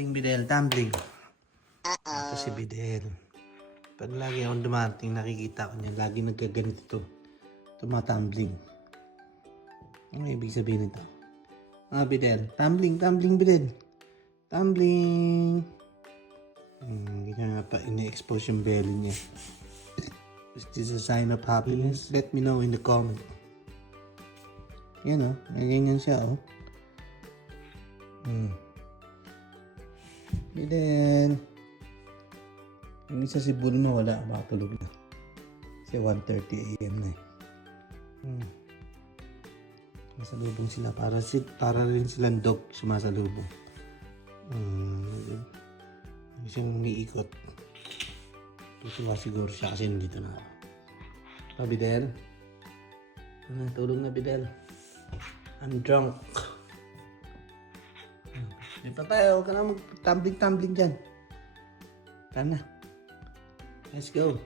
Tumbling, Bidel, tumbling. Ito si Bidel. Pag lagi akong dumating, nakikita ko niya, lagi nagkaganito to. Tumatumbling. Ano ibig sabihin nito? Bidel. Tumbling, tumbling, Bidel. Tumbling. Hindi nga pa ina-expose yung belly niya. Is this a sign of happiness? Let me know in the comment. Yan ganyan siya Bidel. Yung isa si Bulma wala, makatulog na. Kasi 1:30 AM na Masalubong sila para rin silang dog sumasalubong. Siyang umiikot. Tutuwa siguro siya kasi nandito na ako. Bidel? Tulog na, Bidel. I'm drunk. Di pa tayo, huwag ka na mag-tumbling-tumbling dyan. Tara na. Let's go.